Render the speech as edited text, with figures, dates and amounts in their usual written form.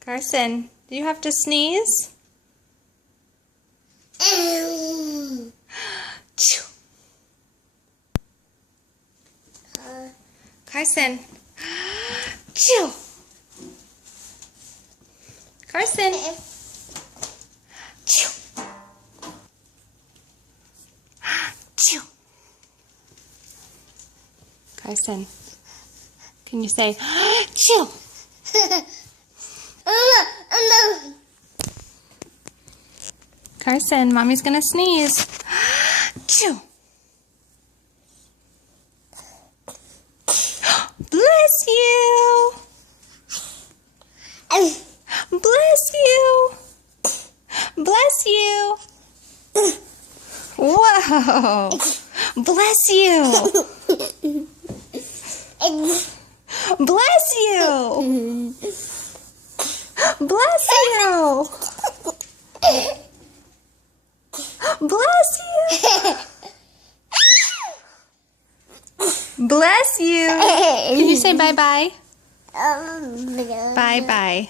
Carson, do you have to sneeze? Carson. Carson. Carson, can you say chill? Carson, mommy's gonna sneeze. Chill. Bless you. Bless you. Bless you. Whoa. Bless you. Bless you. Bless you. Bless you. Bless you. Can you say bye-bye? Bye-bye.